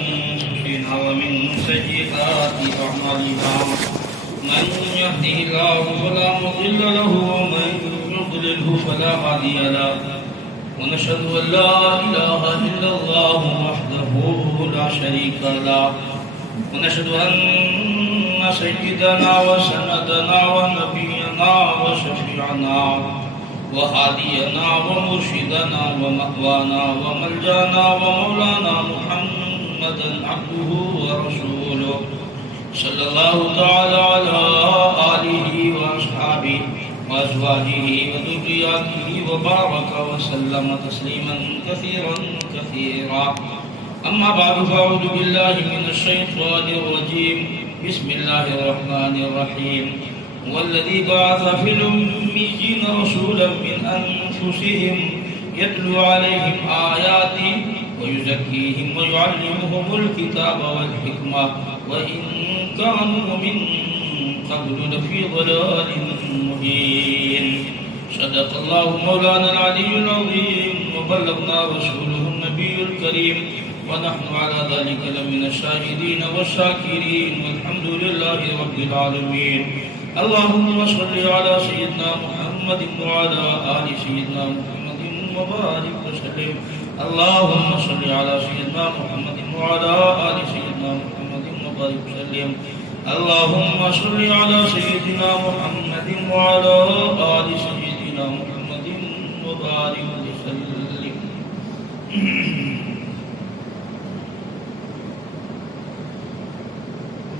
أنفسنا ومن سيئات أعمالنا من يهده الله فلا مضل له ومن يضلله فلا هادي له ونشهد أن لا إله إلا الله وحده لا شريك له ونشهد أن سيدنا وسندنا ونبينا وشفيعنا وهادينا ومرشدنا ومأوانا وملجانا ومولانا محمدا عبده ورسوله صلى الله تعالى على آله وأصحابه وأزواجه وذرياته وبارك وسلم تسليما كثيرا كثيرا. أما بعد فأعوذ بالله من الشيطان الرجيم. بسم الله الرحمن الرحيم. والذي بعث في الأميين رسولا من أنفسهم يتلو عليهم آياته ويزكيهم ويعلمهم الكتاب والحكمة وإن كانوا من قبل لفي ضلال مبين. صدق الله مولانا العلي العظيم وبلغنا رسوله النبي الكريم ونحن على ذلك لمن الشاهدين والشاكرين والحمد لله رب العالمين. اللهم صل على سيدنا محمد وعلى آل سيدنا محمد وبارك وسلم. اللهم صل على سيدنا محمد وعلى آل سيدنا محمد وبارك وسلم. اللهم صل على سيدنا محمد وعلى آل سيدنا محمد وبارك وسلم.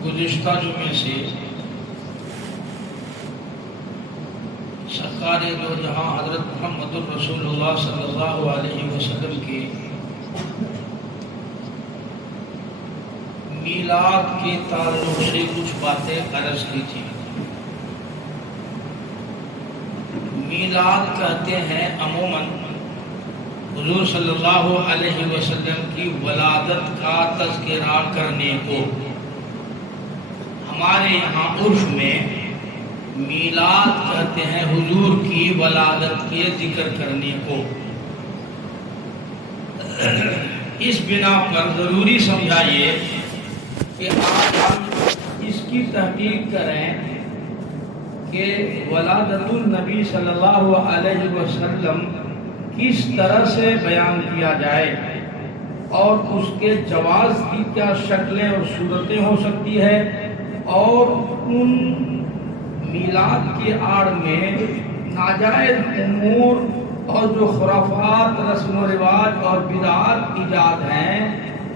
گزشتہ جمعے سے سرکار دو جہاں حضرت محمد الرسول اللہ صلی اللہ علیہ وسلم کے میلاد کے تعلق سے کچھ باتیں عرض کی تھی. میلاد کہتے ہیں عموماً حضور صلی اللہ علیہ وسلم کی ولادت کا تذکرہ کرنے کو. ہمارے یہاں عرف میں میلاد کہتے ہیں حضور کی ولادت کے ذکر کرنے کو. اس بنا پر ضروری سمجھائیے کہ آج ہم اس کی تحقیق کریں کہ ولادت النبی صلی اللہ علیہ وسلم کس طرح سے بیان کیا جائے اور اس کے جواز کی کیا شکلیں اور صورتیں ہو سکتی ہے اور ان میلاد کی آڑ میں ناجائز امور اور جو خرافات رسم و رواج اور بدعات ایجاد ہیں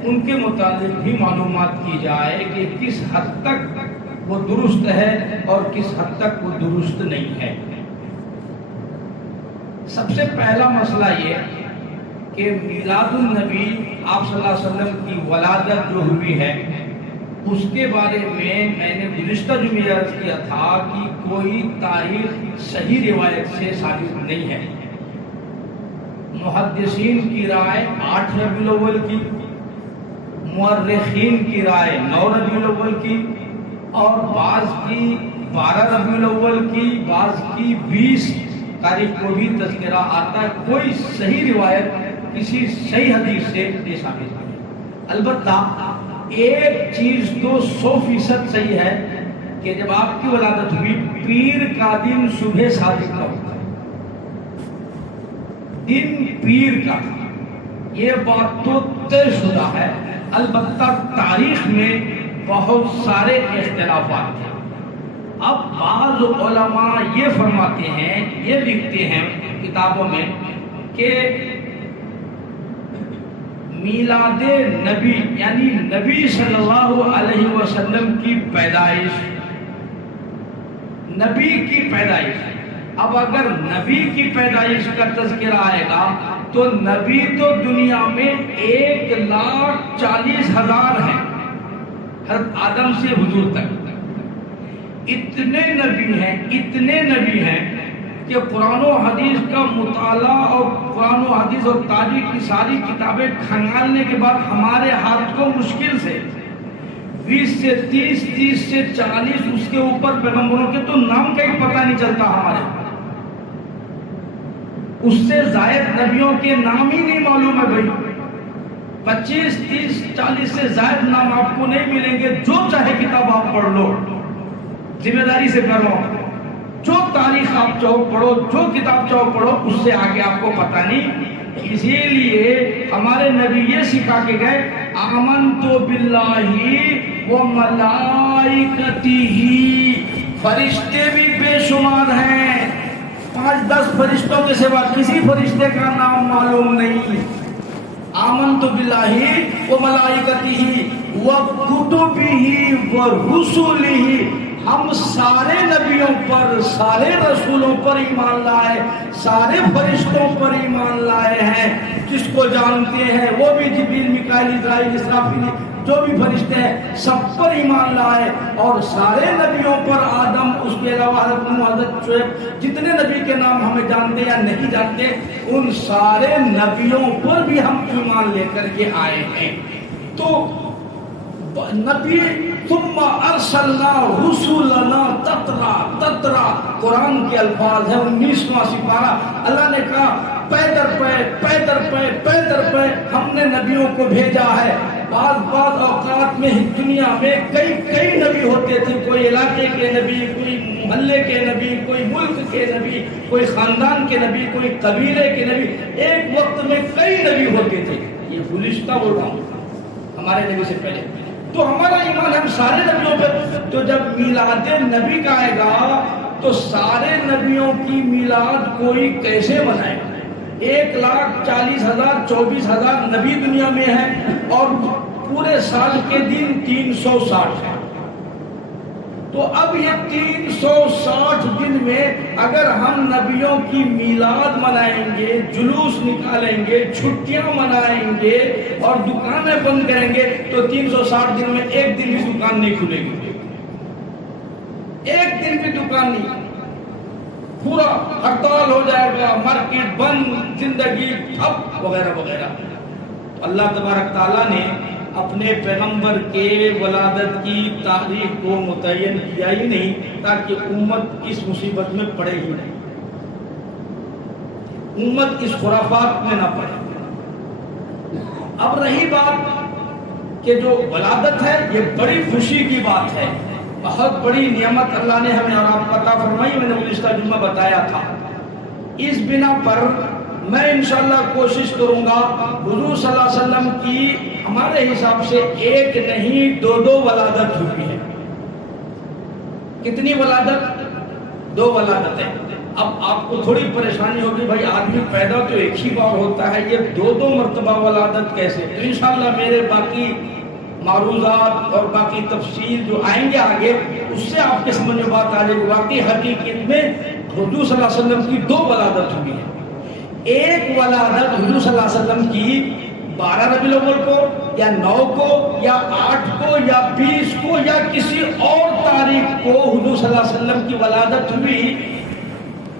ان کے متعلق بھی معلومات کی جائے کہ کس حد تک وہ درست ہے اور کس حد تک وہ درست نہیں ہے. سب سے پہلا مسئلہ یہ کہ میلاد النبی آپ صلی اللہ علیہ وسلم کی ولادت جو ہوئی ہے اس کے بارے میں نے گزشتہ جمعہ عرض کیا تھا کہ کوئی تاریخ صحیح روایت سے ثابت نہیں ہے. محدثین کی رائے 8 ربیع الاول کی، مورخین کی رائے 9 ربیع الاول کی اور بعض کی 12 ربیع الاول کی، بعض کی 20 تاریخ کو بھی تذکرہ آتا ہے. کوئی صحیح روایت کسی صحیح حدیث سے نہیں ثابت ہے. البتہ ایک چیز تو 100% صحیح ہے کہ جب آپ کی ولادت ہوئی پیر کا دن صبح صادق کا ہوتا ہے. دن پیر کا، یہ بات تو طے شدہ ہے. البتہ تاریخ میں بہت سارے اختلافات ہیں. اب بعض علماء یہ فرماتے ہیں، یہ لکھتے ہیں کتابوں میں کہ میلاد نبی یعنی نبی صلی اللہ علیہ وسلم کی پیدائش، نبی کی پیدائش. اب اگر نبی کی پیدائش کا تذکرہ آئے گا تو نبی تو دنیا میں 1,40,000 ہیں، حضرت آدم سے حضور تک. اتنے نبی ہیں کہ قرآن و حدیث کا مطالعہ اور قرآن و حدیث اور تاریخ کی ساری کتابیں کھنگالنے کے بعد ہمارے ہاتھ کو مشکل سے 20 سے 30 سے 40 اس کے اوپر پیغمبروں کے تو نام کا ہی پتہ نہیں چلتا ہمارے. اس سے زائد نبیوں کے نام ہی نہیں معلوم ہے بھائی. 25, 30, 40 سے زائد نام آپ کو نہیں ملیں گے. جو چاہے کتاب آپ پڑھ لو, ذمہ داری سے کر رہا ہوں. جو تاریخ آپ چاہو پڑھو, جو کتاب چاہو پڑھو, اس سے آگے آپ کو پتہ نہیں. اسی لیے ہمارے نبی یہ سکھا کے گئے, آمنت باللہ و ملائکتہ, فرشتے بھی بے شمار ہیں, 5-10 فرشتوں کے سوا کسی فرشتے کا نام معلوم نہیں. آمنت باللہ و ملائکتہ و کتبہ و رسلہ, ہم سارے نبیوں پر, سارے رسولوں پر ایمان لائے, سارے فرشتوں پر ایمان لائے ہیں. جس کو جانتے ہیں وہ بھی جبریل, میکائیل, اسرافیل, اسرافیل, جو بھی فرشتے ہیں سب پر ایمان لائے. اور سارے نبیوں پر, آدم, اس کے علاوہ حضرت نوح, حضرت شعیب, جتنے نبی کے نام ہمیں جانتے یا نہیں جانتے, ان سارے نبیوں پر بھی ہم ایمان لے کر کے آئے ہیں. تو نبی ثم ارسلنا رسولنا تترا قرآن کے الفاظ ہیں. 19واں سپارہ, اللہ نے کہا پے در پے ہم نے نبیوں کو بھیجا ہے. بعض اوقات میں دنیا میں کئی نبی ہوتے تھے, کوئی علاقے کے نبی, کوئی محلے کے نبی, کوئی ملک کے نبی, کوئی خاندان کے نبی, کوئی قبیلے کے نبی. ایک وقت میں کئی نبی ہوتے تھے. یہ گزشتہ بول رہا ہوں, ہمارے نبی سے پہلے. تو ہمارا ایمان ہم سارے نبیوں پہ. تو جب میلاد نبی کا آئے گا تو سارے نبیوں کی میلاد کوئی کیسے منائے گا؟ 1,40,000 24,000 نبی دنیا میں ہیں اور پورے سال کے دن 360 ہیں. تو اب یہ 360 دن میں اگر ہم نبیوں کی میلاد منائیں گے, جلوس نکالیں گے, چھٹیاں منائیں گے اور دکانیں بند کریں گے, تو 360 دن میں ایک دن بھی دکان نہیں کھلے گی. ایک دن بھی دکان نہیں, پورا ہڑتال ہو جائے گا, مارکیٹ بند, زندگی ٹھپ وغیرہ وغیرہ. اللہ تبارک تعالیٰ نے اپنے پیغمبر کے ولادت کی تاریخ کو متعین کیا ہی نہیں تاکہ امت اس مصیبت میں پڑے ہی نہیں, امت اس خرافات میں نہ پڑے. اب رہی بات کہ جو ولادت ہے, یہ بڑی خوشی کی بات ہے, بہت بڑی نعمت اللہ نے ہمیں اور آپ عطا فرمائی. میں نے گزشتہ جمعہ بتایا تھا. اس بنا پر میں انشاءاللہ کوشش کروں گا حضور صلی اللہ علیہ وسلم کی ہمارے حساب سے ایک نہیں 2 ولادت ہوئی ہے. کتنی ولادت؟ 2 ولادتیں. اب آپ کو تھوڑی پریشانی ہوگی, بھائی آدمی پیدا تو ایک ہی بار ہوتا ہے, یہ 2 مرتبہ ولادت کیسے؟ تو انشاءاللہ میرے باقی معروضات اور باقی تفصیل جو آئیں گے آگے, اس سے آپ کے سمجھ میں بات آ جائے گی. واقعی حقیقت میں حضور صلی اللہ علیہ وسلم کی 2 ولادت ہوئی ہے. ایک ولادت حضور صلی اللہ علیہ وسلم کی 12 ربیع الاول کو یا 9 کو یا 8 کو یا 20 کو یا کسی اور تاریخ کو حضور صلی اللہ علیہ وسلم کی ولادت ہوئی,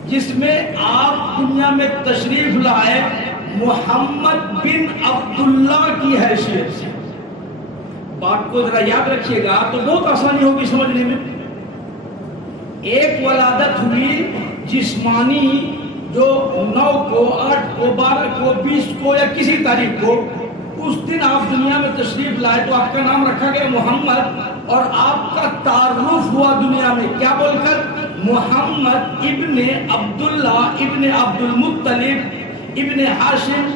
جس میں آپ دنیا میں تشریف لائے محمد بن عبداللہ کی حیثیت سے. بات کو ذرا یاد رکھیے گا تو بہت آسانی ہوگی سمجھنے میں. ایک ولادت ہوئی جسمانی, جو 9 کو 8 کو 12 کو 20 کو یا کسی تاریخ کو, اس دن آپ دنیا میں تشریف لائے تو آپ کا نام رکھا گیا محمد, اور آپ کا تعارف ہوا دنیا میں کیا بول کر؟ محمد ابن عبداللہ ابن عبد المطلب ابن ہاشم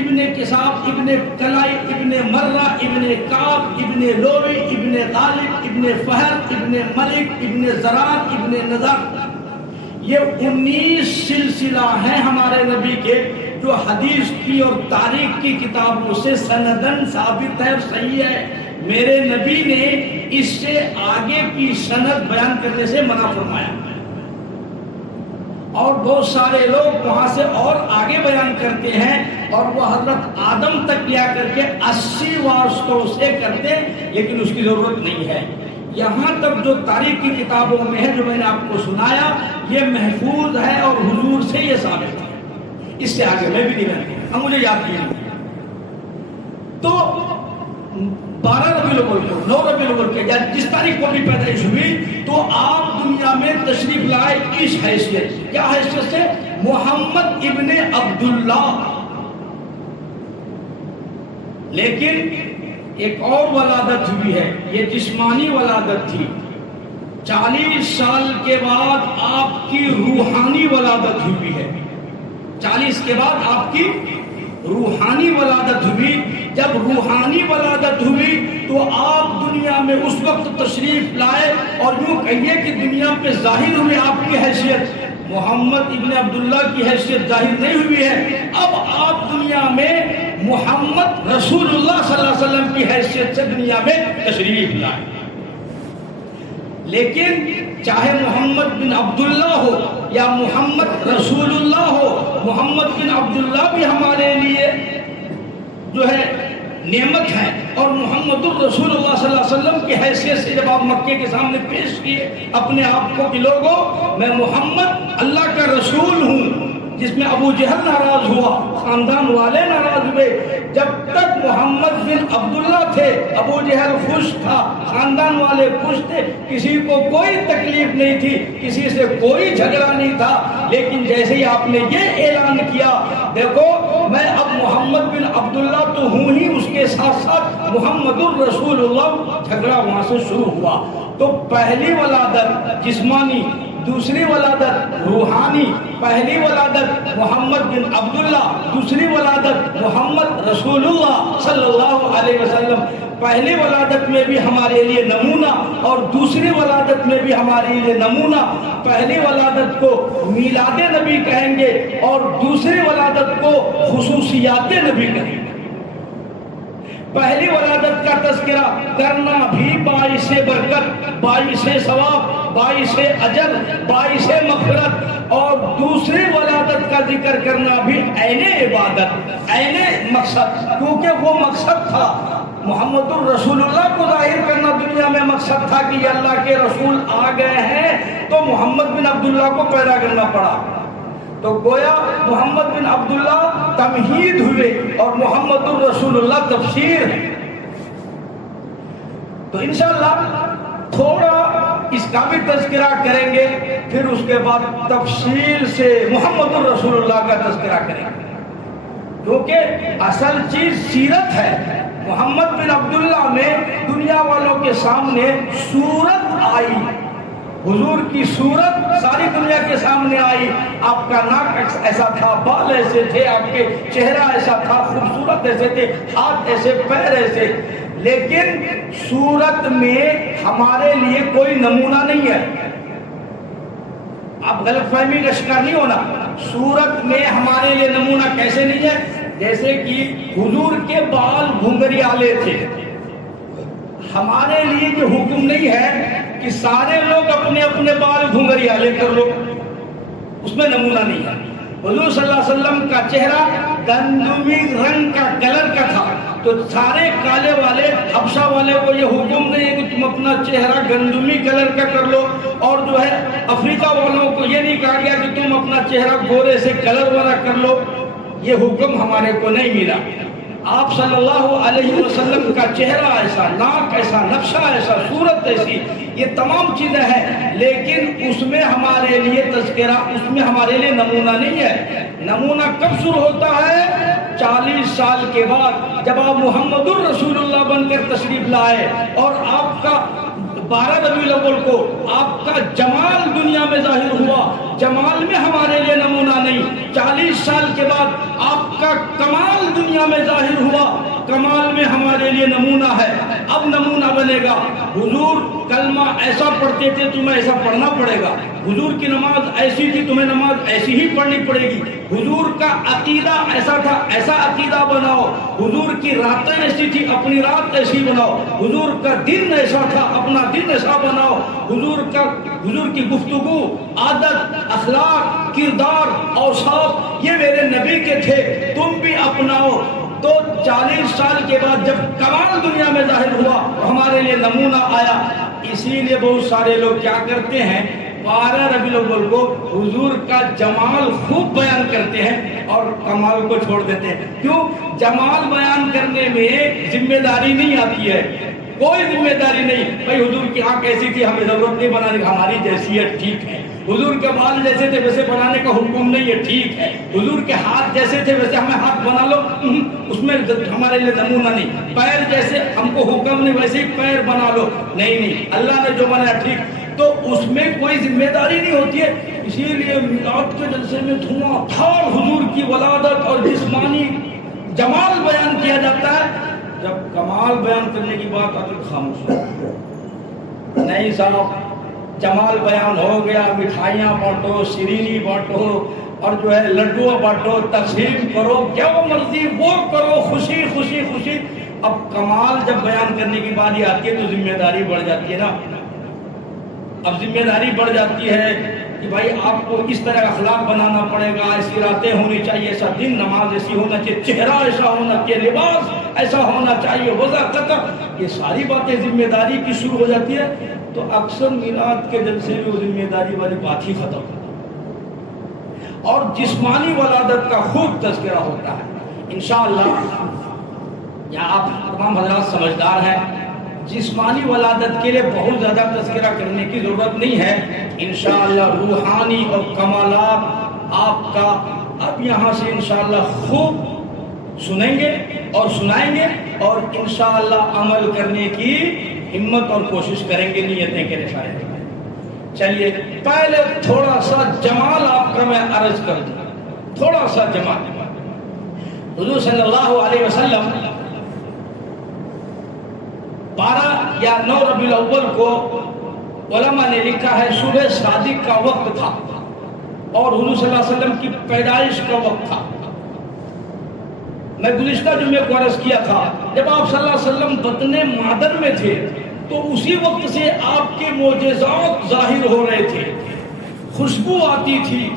ابن کساب ابن کلائی ابن مرہ ابن کعب ابن لوی ابن غالب ابن فہد ابن ملک ابن زرار ابن نضر. یہ 19 سلسلہ ہیں ہمارے نبی کے, جو حدیث کی اور تاریخ کی کتابوں سے سندن ثابت ہے اور صحیح ہے. میرے نبی نے اس سے آگے کی سند بیان کرنے سے منع فرمایا, اور بہت سارے لوگ وہاں سے اور آگے بیان کرتے ہیں, اور وہ حضرت آدم تک لیا کر کے 80 واسطوں سے کرتے, لیکن اس کی ضرورت نہیں ہے. یہاں تک جو تاریخ کی کتابوں میں ہے, جو میں نے آپ کو سنایا, یہ محفوظ ہے اور حضور سے یہ ثابت ہے. اس سے آگے میں بھی نہیں رہتا, اب مجھے یاد نہیں. تو 12 ربیع الاول کو 9 ربیع الاول کے یا جس تاریخ کو بھی پیدائش ہوئی, تو آپ دنیا میں تشریف لائے اس حیثیت. کیا حیثیت سے؟ محمد ابن عبداللہ. لیکن ایک اور ولادت ہوئی ہے، یہ جسمانی ولادت تھی۔ 40 سال کے بعد آپ کی روحانی ولادت ہوئی ہے۔ 40 کے بعد آپ کی روحانی ولادت ہوئی۔ جب روحانی ولادت ہوئی تو آپ دنیا میں اس وقت تشریف لائے، اور یوں کہیے کہ دنیا پہ ظاہر ہوئی آپ کی حیثیت۔ محمد ابن عبداللہ کی حیثیت ظاہر نہیں ہوئی ہے، اب آپ دنیا میں محمد رسول اللہ صلی اللہ علیہ وسلم کی حیثیت سے دنیا میں تشریف لائے۔ لیکن چاہے محمد بن عبداللہ ہو یا محمد رسول اللہ ہو، محمد بن عبداللہ بھی ہمارے لیے جو ہے نعمت ہے، اور محمد الرسول اللہ صلی اللہ علیہ وسلم کی حیثیت سے جب آپ مکے کے سامنے پیش کیے اپنے آپ کو کہ لوگوں میں محمد اللہ کا رسول ہوں، جس میں ابو جہل ناراض ہوا، خاندان والے ناراض ہوئے۔ جب تک محمد بن عبداللہ تھے ابو جہل خوش تھا، خاندان والے خوش تھے، کسی کو کوئی تکلیف نہیں تھی، کسی سے کوئی جھگڑا نہیں تھا۔ لیکن جیسے ہی آپ نے یہ اعلان کیا دیکھو میں اب محمد بن عبداللہ تو ہوں ہی، اس کے ساتھ ساتھ محمد الرسول اللہ، جھگڑا وہاں سے شروع ہوا۔ تو پہلی ولادت جسمانی، دوسری ولادت روحانی، پہلی ولادت محمد بن عبداللہ، دوسری ولادت محمد رسول اللہ صلی اللہ علیہ وسلم۔ پہلی ولادت میں بھی ہمارے لیے نمونہ اور دوسری ولادت میں بھی ہمارے لیے نمونہ۔ پہلی ولادت کو میلاد نبی کہیں گے اور دوسری ولادت کو خصوصیات نبی کہیں گے۔ پہلی ولادت کا تذکرہ کرنا بھی باعث برکت، باعث ثواب، باعث اجر، باعث مغفرت، اور دوسری ولادت کا ذکر کرنا بھی عین عبادت، عین مقصد، کیونکہ وہ مقصد تھا محمد الرسول اللہ کو ظاہر کرنا دنیا میں مقصد تھا کہ یہ اللہ کے رسول آ گئے ہیں، تو محمد بن عبداللہ کو پیدا کرنا پڑا۔ تو گویا محمد بن عبداللہ تمہید ہوئے اور محمد الرسول اللہ تفسیر ہے۔ تو انشاءاللہ تھوڑا اس کا بھی تذکرہ کریں گے، پھر اس کے بعد تفصیل سے محمد الرسول اللہ کا تذکرہ کریں گے، کیونکہ اصل چیز سیرت ہے۔ محمد بن عبداللہ میں دنیا والوں کے سامنے صورت آئی، حضور کی صورت ساری دنیا کے سامنے آئی۔ آپ کا ناک ایسا تھا، بال ایسے تھے، آپ کے چہرہ ایسا تھا، خوبصورت ایسے تھے، ہاتھ ایسے، پیر ایسے، لیکن صورت میں ہمارے لیے کوئی نمونہ نہیں ہے۔ آپ غلط فہمی کا شکار نہیں ہونا۔ صورت میں ہمارے لیے نمونہ کیسے نہیں ہے؟ جیسے کہ حضور کے بال گھنگریالے تھے، ہمارے لیے یہ حکم نہیں ہے کہ سارے لوگ اپنے اپنے بال گھنگریالے کر لو، اس میں نمونہ نہیں ہے۔ حضور صلی اللہ علیہ وسلم کا چہرہ گندمی رنگ کا کلر کا تھا، تو سارے کالے والے حبشہ والے کو یہ حکم نہیں ہے کہ تم اپنا چہرہ گندمی کلر کا کر لو، اور جو ہے افریقہ والوں کو یہ نہیں کہا گیا کہ تم اپنا چہرہ گورے سے کلر والا کر لو، یہ حکم ہمارے کو نہیں ملا۔ آپ صلی اللہ علیہ وسلم کا چہرہ ایسا، ناک ایسا، نقشہ ایسا، صورت ایسی، یہ تمام چیزیں ہیں، لیکن اس میں ہمارے لیے تذکرہ، اس میں ہمارے لیے نمونہ نہیں ہے۔ نمونہ کب شروع ہوتا ہے؟ 40 سال کے بعد، جب آپ محمد الرسول اللہ بن کر تشریف لائے اور آپ کا 12 ربیع الاول کو آپ کا جمال دنیا میں ظاہر ہوا۔ جمال میں ہمارے لیے نمونہ نہیں، 40 سال کے بعد آپ کا کمال دنیا میں ظاہر ہوا، کمال میں ہمارے لیے نمونہ ہے۔ اب نمونہ بنے گا، حضور کلمہ ایسا پڑھتے تھے، تمہیں ایسا پڑھنا پڑے گا۔ حضور کی نماز ایسی تھی، تمہیں نماز ایسی ہی پڑھنی پڑے گی۔ حضور کا عقیدہ ایسا تھا، ایسا عقیدہ بناؤ۔ حضور کی راتیں ایسی تھی، اپنی رات ایسی بناؤ۔ حضور کا دن ایسا تھا، اپنا دن ایسا بناؤ۔ حضور کی گفتگو، عادت، اخلاق، کردار، اوصاف یہ میرے نبی کے تھے، تم بھی اپناؤ۔ تو 40 سال کے بعد جب کمال دنیا میں ظاہر ہوا ہمارے لیے نمونہ آیا۔ اسی لیے بہت سارے لوگ کیا کرتے ہیں، 12 ربیع الاول کو حضور کا جمال خوب بیان کرتے ہیں اور کمال کو چھوڑ دیتے ہیں۔ کیوں؟ جمال بیان کرنے میں ذمہ داری نہیں آتی ہے، کوئی ذمہ داری نہیں بھائی حضور کی آنکھ کیسی تھی ہمیں ضرورت نہیں بنانے کی، ہماری جیسی ہے ٹھیک ہے، حضور کے بال جیسے تھے ویسے بنانے کا حکم نہیں ہے ٹھیک ہے، حضور کے ہاتھ جیسے تھے ویسے ہمیں ہاتھ بنا لو اس میں ہمارے لیے نمونہ نہیں، پیر جیسے ہم کو حکم نہیں ویسے ہی پیر بنا لو، نہیں اللہ نے جو بنایا ٹھیک، تو اس میں کوئی ذمہ داری نہیں ہوتی ہے۔ اسی لیے میلاد کے جلسے میں دھواں دھاڑ حضور کی ولادت اور جسمانی جمال بیان کیا جاتا ہے، جب کمال بیان کرنے کی بات آتی ہے خاموش نہیں صاحب، جمال بیان ہو گیا، مٹھائیاں بانٹو، شیرینی بانٹو اور جو ہے لڈو بانٹو، تقسیم کرو، جو مرضی وہ کرو، خوشی خوشی خوشی۔ اب کمال جب بیان کرنے کی بات آتی ہے تو ذمہ داری بڑھ جاتی ہے نا، اب ذمہ داری بڑھ جاتی ہے کہ بھائی آپ کو اس طرح اخلاق بنانا پڑے گا، ایسی راتیں ہونی چاہیے، ایسا دن نماز ایسی ہونا چاہیے، چہرہ ایسا ہونا چاہیے، لباس ایسا ہونا چاہیے، وضع قطع، یہ ساری باتیں ذمہ داری کی شروع ہو جاتی ہے، تو اکثر میلاد کے جلسے میں وہ ذمہ داری والی بات ہی ختم ہوتی اور جسمانی ولادت کا خوب تذکرہ ہوتا ہے انشاءاللہ۔ یہاں آپ تمام حضرات سمجھدار ہیں، جسمانی ولادت کے لیے بہت زیادہ تذکرہ کرنے کی ضرورت نہیں ہے، انشاءاللہ روحانی اور کمالات آپ کا اب یہاں سے انشاءاللہ خوب سنیں گے اور سنائیں گے، اور انشاءاللہ عمل کرنے کی ہمت اور کوشش کریں گے، نیتیں کے اشارے کریں۔ چلیے پہلے تھوڑا سا جمال آپ کا میں عرض کر دوں، تھوڑا سا جمال۔ حضور صلی اللہ علیہ وسلم 12 یا 9 ربیع الاول کو علماء نے لکھا ہے صبح صادق کا وقت تھا اور حضور صلی اللہ علیہ وسلم کی پیدائش کا وقت تھا۔ میں گزشتہ جمعے کو عرض کیا تھا جب آپ صلی اللہ علیہ وسلم بطن مادر میں تھے تو اسی وقت سے آپ کے معجزات ظاہر ہو رہے تھے، خوشبو آتی تھی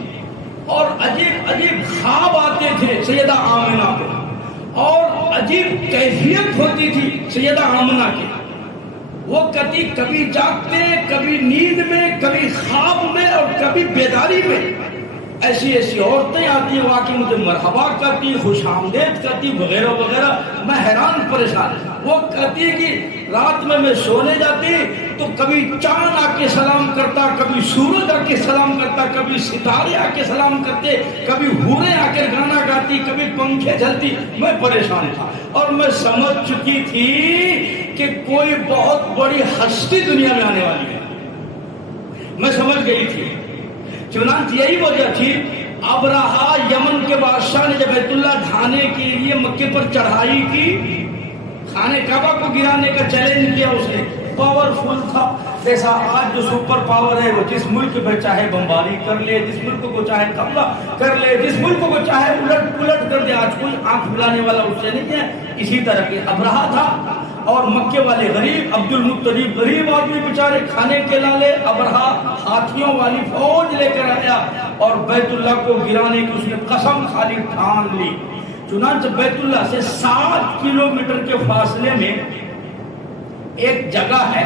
اور عجیب عجیب خواب آتے تھے سیدہ آمنہ کو، اور عجیب کیفیت ہوتی تھی سیدہ آمنہ کی، وہ کبھی جاگتے، کبھی نیند میں، کبھی خواب میں اور کبھی بیداری میں، ایسی ایسی عورتیں آتی ہیں واقعی مجھے مرحبا کرتی، خوش آمدید کرتی وغیرہ وغیرہ، میں حیران پریشان۔ وہ کہتی کہ رات میں سونے جاتی تو کبھی چاند آ کے سلام کرتا، کبھی سورج آ کے سلام کرتا، کبھی ستارے آ کے سلام کرتے، کبھی حوریں آ کے گانا گاتی، کبھی پنکھے جلتی، میں پریشان تھا اور میں سمجھ چکی تھی کہ کوئی بہت بڑی ہستی دنیا میں آنے والی ہے، میں سمجھ گئی تھی۔ چنانچہ یہی وجہ تھی ابرہا یمن کے بادشاہ نے جب بیت اللہ ڈھانے کے لیے مکے پر چڑھائی کی، خانہ کعبہ کو گرانے کا چیلنج کیا، اس نے پاورفل تھا، جیسا آج جو سپر پاور ہے وہ جس ملک پہ چاہے بمباری کر لے، جس ملک کو چاہے قبضہ کر لے، جس ملک کو چاہے الٹ پلٹ کر دے، آج کوئی آنکھ بلانے والا اس سے نہیں ہے۔ اسی طرح کے ابرہا تھا اور مکے والے غریب، عبد المطلب غریب آدمی بیچارے کھانے کے لالے، ابرہا ہاتھیوں والی فوج لے کر آیا اور بیت اللہ کو گرانے کی اس نے قسم خالی ٹھان لی۔ چنانچہ بیت اللہ سے 7 کلومیٹر کے فاصلے میں ایک جگہ ہے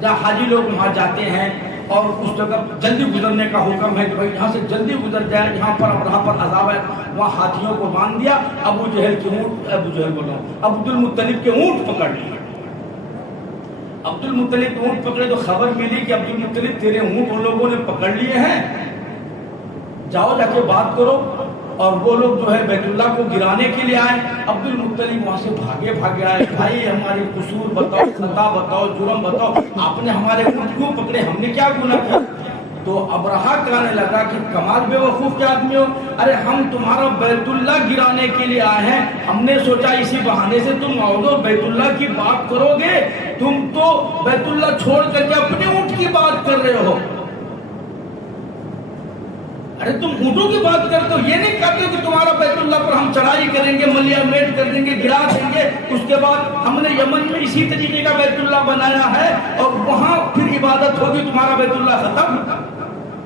جہاں حاجی لوگ وہاں جاتے ہیں اور اس جگہ جلدی گزرنے کا حکم ہے کہ بھائی یہاں سے جلدی گزر جائے، یہاں پر ابرہا پر عذاب ہے۔ وہاں ہاتھیوں کو باندھ دیا، ابو جہل کے اونٹ، عبد المطلب کے اونٹ پکڑ لیے۔ عبد المطلب کے اونٹ پکڑے تو خبر ملی کہ عبد المطلب تیرے اونٹ ان لوگوں نے پکڑ لیے ہیں، جاؤ جا کے بات کرو۔ اور وہ لوگ جو ہے بیت اللہ کو گرانے کے لیے آئے، عبد المطلب وہاں سے بھاگے آئے، بھائی ہماری قصور بتاؤ، خطا بتاؤ، جرم بتاؤ، آپ نے ہمارے اونٹ کیوں پکڑے، ہم نے کیا گناہ کیا؟ تو ابرہا کہنے لگا کہ کمال بے وقوف کے آدمی ہو، ارے ہم تمہارا بیت اللہ گرانے کے لیے آئے ہیں، ہم نے سوچا اسی بہانے سے تم آؤ گے بیت اللہ کی بات کرو گے، تم تو بیت اللہ چھوڑ کر کے اپنے اونٹ کی بات کر رہے ہو۔ ارے تم اونٹوں کی بات کرتے ہو، یہ نہیں کہتے کہ تمہارا بیت اللہ پر ہم چڑھائی کریں گے، ملیا میٹ کر دیں گے، گرا دیں گے، اس کے بعد ہم نے یمن میں اسی طریقے کا بیت اللہ بنایا ہے اور وہاں پھر عبادت ہوگی، تمہارا بیت اللہ ختم۔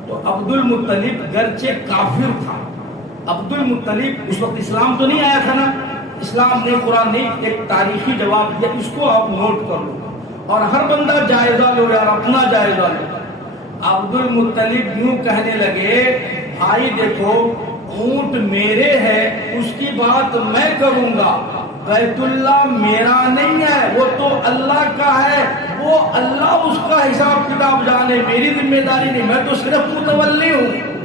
تو عبد المطلب گرچہ کافر تھا، عبد المطلب اس وقت اسلام تو نہیں آیا تھا نا، اسلام نے قرآن نے ایک تاریخی جواب دیا، اس کو آپ نوٹ کر لو اور ہر بندہ جائزہ لو یار، اپنا جائزہ لو۔ عبد المطلب یوں کہنے لگے، بھائی دیکھو اونٹ میرے ہے، اس کی بات میں کروں گا، بیت اللہ میرا نہیں ہے، وہ تو اللہ کا ہے، وہ اللہ اس کا حساب کتاب جانے، میری ذمہ داری نہیں، میں تو صرف متولی ہوں،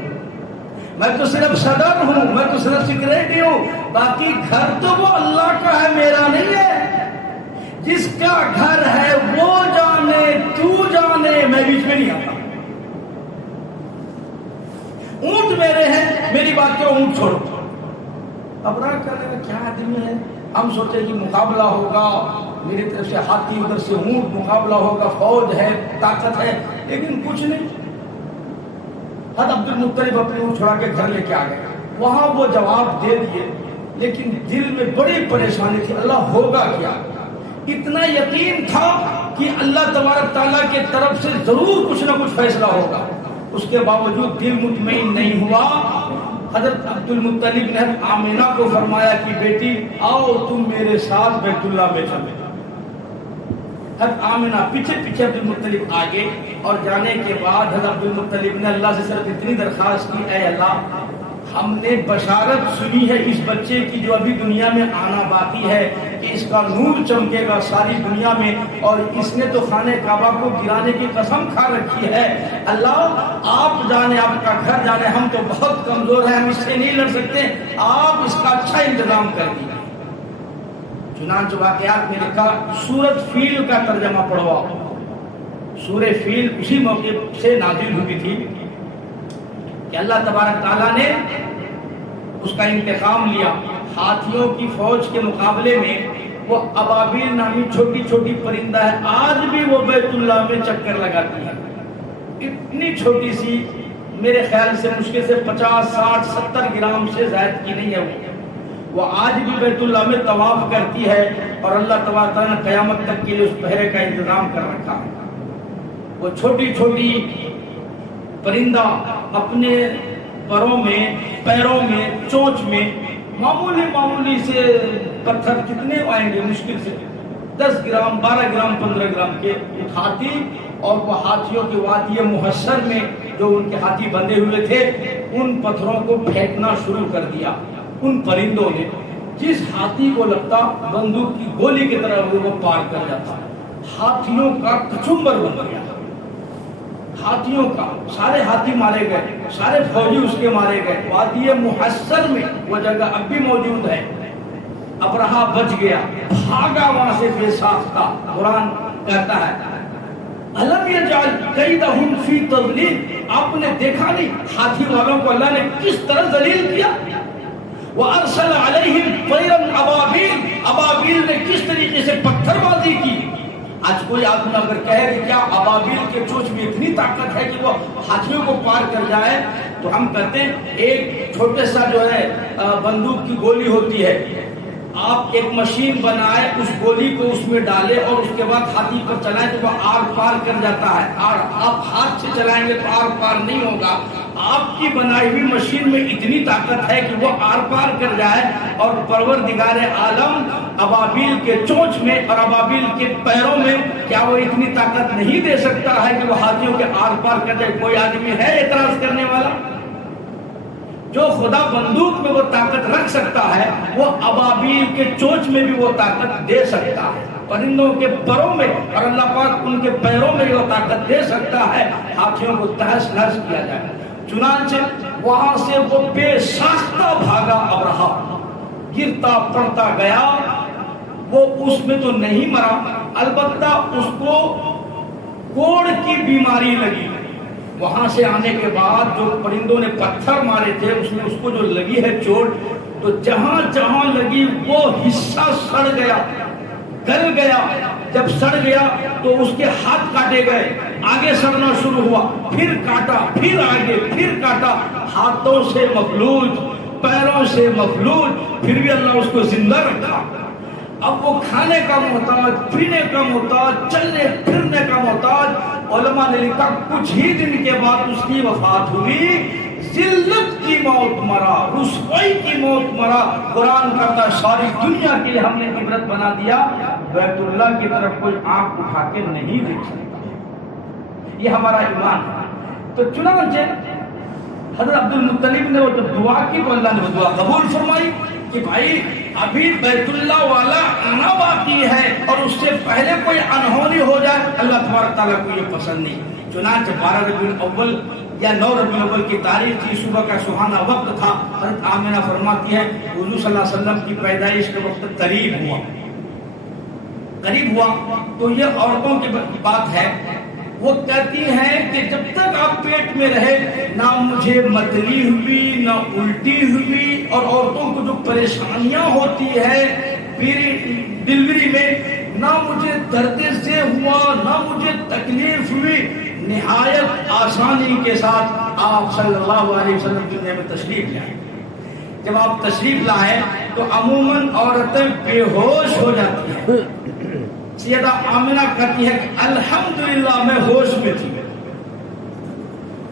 میں تو صرف صدر ہوں، میں تو صرف سیکریٹری ہوں، باقی گھر تو وہ اللہ کا ہے، میرا نہیں ہے۔ جس کا گھر ہے وہ جانے، تو جانے، میں بیچ میں نہیں آتا۔ اونٹ میرے ہیں، میری بات کرو، اونٹ چھوڑو۔ اب رہا کیا آدمی ہے، ہم سوچے کہ مقابلہ ہوگا، میری طرف سے ہاتھی، ادھر سے اونٹ، مقابلہ ہوگا، فوج ہے، طاقت ہے، لیکن کچھ نہیں۔ حضرت عبد المطلب اپنے اونٹ چھوڑا کے گھر لے کے آ گئے، وہاں وہ جواب دے دیے، لیکن دل میں بڑی پریشانی تھی، اللہ ہوگا کیا؟ اتنا یقین تھا کہ اللہ تبارک تعالیٰ کی طرف سے ضرور کچھ نہ کچھ فیصلہ ہوگا، اس کے باوجود دل مطمئن نہیں ہوا۔ حضرت عبد المطلب نے آمینہ کو فرمایا کہ بیٹی آؤ تم میرے ساتھ بیت اللہ میں چلو۔ حضرت آمینہ پیچھے پیچھے عبد المطلب آگے، اور جانے کے بعد حضرت عبد المطلب نے اللہ سے صرف اتنی درخواست کی، اے اللہ ہم نے بشارت سنی ہے اس بچے کی جو ابھی دنیا میں آنا باقی ہے کہ اس کا نور چمکے گا ساری دنیا میں، اور اس نے تو خانہ کعبہ کو گرانے کی قسم کھا رکھی ہے، اللہ آپ جانے، آپ کا گھر جانے، ہم تو بہت کمزور ہیں، ہم اس سے نہیں لڑ سکتے، آپ اس کا اچھا انتظام کر دیجیے۔ چنانچہ واقعات میں لکھا، سورۃ فیل کا ترجمہ پڑھواؤ۔ سورہ فیل اسی موقع سے نازل ہوئی تھی کہ اللہ تبارک تعالیٰ نے اس کا انتقام لیا۔ ہاتھیوں کی فوج کے مقابلے میں وہ ابابیل نامی چھوٹی چھوٹی پرندہ ہے، آج بھی وہ بیت اللہ میں چکر لگاتی ہے، اتنی چھوٹی سی، میرے خیال سے مشکل سے 50 60 70 گرام سے زائد کی نہیں ہے، وہ آج بھی بیت اللہ میں طواف کرتی ہے، اور اللہ تبارک تعالیٰ نے قیامت تک کے لیے اس پہرے کا انتظام کر رکھا ہے۔ وہ چھوٹی چھوٹی پرندہ اپنے پروں میں، پیروں میں، چونچ میں معمولی سے پتھر کتنے آئیں گے، مشکل سے 10 گرام 12 گرام 15 گرام کے اٹھاتی، اور وہ ہاتھیوں کی وادی محشر میں جو ان کے ہاتھی بندھے ہوئے تھے ان پتھروں کو پھینکنا شروع کر دیا۔ ان پرندوں نے جس ہاتھی کو لگتا بندوق کی گولی کی طرح وہ پار کر جاتا، ہاتھیوں کا کچمبر بن گیا، ہاتھیوں کا، سارے ہاتھی مارے گئے، سارے فوجی اس کے مارے گئے۔ وادی محشر میں وہ جگہ اب بھی موجود ہے۔ ابرہا بچ گیا، بھاگا وہاں سے بے ساختہ۔ قرآن کہتا ہے الم یجعل کیدہم فی تضلیل، آپ نے دیکھا نہیں ہاتھی والوں کو اللہ نے کس طرح ذلیل کیا۔ وارسل علیہم طیرا ابابیل، ابابیل نے کس طریقے سے پتھر بازی کی۔ آج کوئی آدمی اگر کہے کہ کیا ابابیل کے چونچ میں اتنی طاقت ہے کہ وہ ہاتھیوں کو پار کر جائے، تو ہم کہتے ہیں ایک چھوٹے سا جو ہے بندوق کی گولی ہوتی ہے، آپ ایک مشین بنائے، اس گولی کو اس میں ڈالے اور اس کے بعد ہاتھی پر چلائیں تو وہ آر پار کر جاتا ہے، اور آپ ہاتھ سے چلائیں گے تو آر پار نہیں ہوگا۔ آپ کی بنائی ہوئی مشین میں اتنی طاقت ہے کہ وہ آر پار کر جائے، اور پروردگار عالم ابابیل کے چونچ میں اور ابابیل کے پیروں میں کیا وہ اتنی طاقت نہیں دے سکتا ہے کہ وہ ہاتھیوں کے آر پار کر جائے؟ کوئی آدمی ہے اعتراض کرنے والا؟ جو خدا بندوق میں وہ طاقت رکھ سکتا ہے، وہ ابابیل کے چونچ میں بھی وہ طاقت دے سکتا ہے، پرندوں کے پروں میں، اور اللہ پاک ان کے پیروں میں وہ طاقت دے سکتا ہے، ہاتھیوں کو تہس نہس کیا جائے۔ چنانچہ وہاں سے وہ بے ساختہ بھاگا ابرہا، گرتا پڑتا گیا، وہ اس میں تو نہیں مرا، البتہ اس کو کوڑ کی بیماری لگی۔ وہاں سے آنے کے بعد جو پرندوں نے پتھر مارے تھے اس میں اس کو جو لگی ہے چوٹ، تو جہاں جہاں لگی وہ حصہ سڑ گیا، گل گیا۔ جب سڑ گیا تو اس کے ہاتھ کاٹے گئے، آگے سڑنا شروع ہوا، پھر کاٹا، پھر آگے، پھر کاٹا، ہاتھوں سے مفلوج، پیروں سے مفلوج، پھر بھی اللہ اس کو زندہ رکھا۔ اب وہ کھانے کا محتاج، پینے کا محتاج، چلنے پھرنے کا محتاج۔ علماء نے لکھا کچھ ہی دن کے بعد اس کی وفات ہوئی، ذلت کی موت مرا، رسوائی کی موت مرا۔ قرآن کہتا ساری دنیا کے لیے ہم نے عبرت بنا دیا، بیت اللہ کی طرف کوئی آنکھ اٹھا کے نہیں دیکھ سکتا۔ یہ ہمارا ایمان ہے۔ تو چنانچہ حضرت عبد المطلب نے وہ جب دعا کی تو اللہ نے وہ دعا قبول فرمائی کہ بھائی ابھی بیت اللہ والا آنا باقی ہے اور اس سے پہلے کوئی انہونی ہو جائے اللہ تبارک تعالیٰ کو یہ پسند نہیں۔ چنانچہ 12 ربیع الاول یا 9 ربیع الاول کی تاریخ تھی، صبح کا سہانا وقت تھا۔ حضرت آمنہ فرماتی ہے حضور صلی اللہ علیہ وسلم کی پیدائش کے وقت قریب ہوا تو یہ عورتوں کی بات ہے، وہ کہتی ہیں کہ جب تک آپ پیٹ میں رہے نہ مجھے متلی ہوئی نہ الٹی ہوئی، اور عورتوں کو جو پریشانیاں ہوتی ہے ڈلیوری میں نہ مجھے درد سے ہوا نہ مجھے تکلیف ہوئی، نہایت آسانی کے ساتھ آپ صلی اللہ علیہ وسلم دنیا میں تشریف لائے۔ جب آپ تشریف لائے تو عموماً عورتیں بے ہوش ہو جاتی ہیں۔ سیدہ آمنہ کہتی ہے کہ الحمدللہ میں ہوش میں تھی،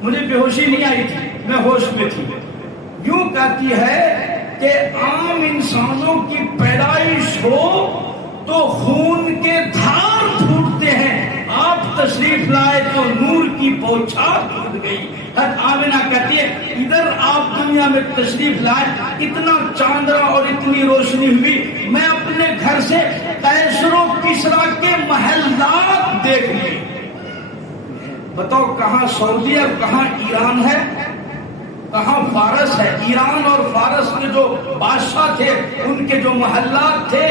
مجھے بے ہوشی نہیں آئی تھی، میں ہوش میں تھی۔ یوں کہتی ہے کہ عام انسانوں کی پیدائش ہو تو خون کے دھار پھوٹتے ہیں، آپ تشریف لائے تو نور کی بوچھار پھوٹ گئی۔ حضرت آمنہ کہتی ہے ادھر آپ دنیا میں تشریف لائے، اتنا چاندرا اور اتنی روشنی ہوئی، میں اپنے گھر سے قیصر و کسریٰ کے محلات دیکھ لیے۔ بتاؤ کہاں سعودی اور کہاں ایران ہے، کہاں فارس ہے؟ ایران اور فارس کے جو بادشاہ تھے ان کے جو محلات تھے،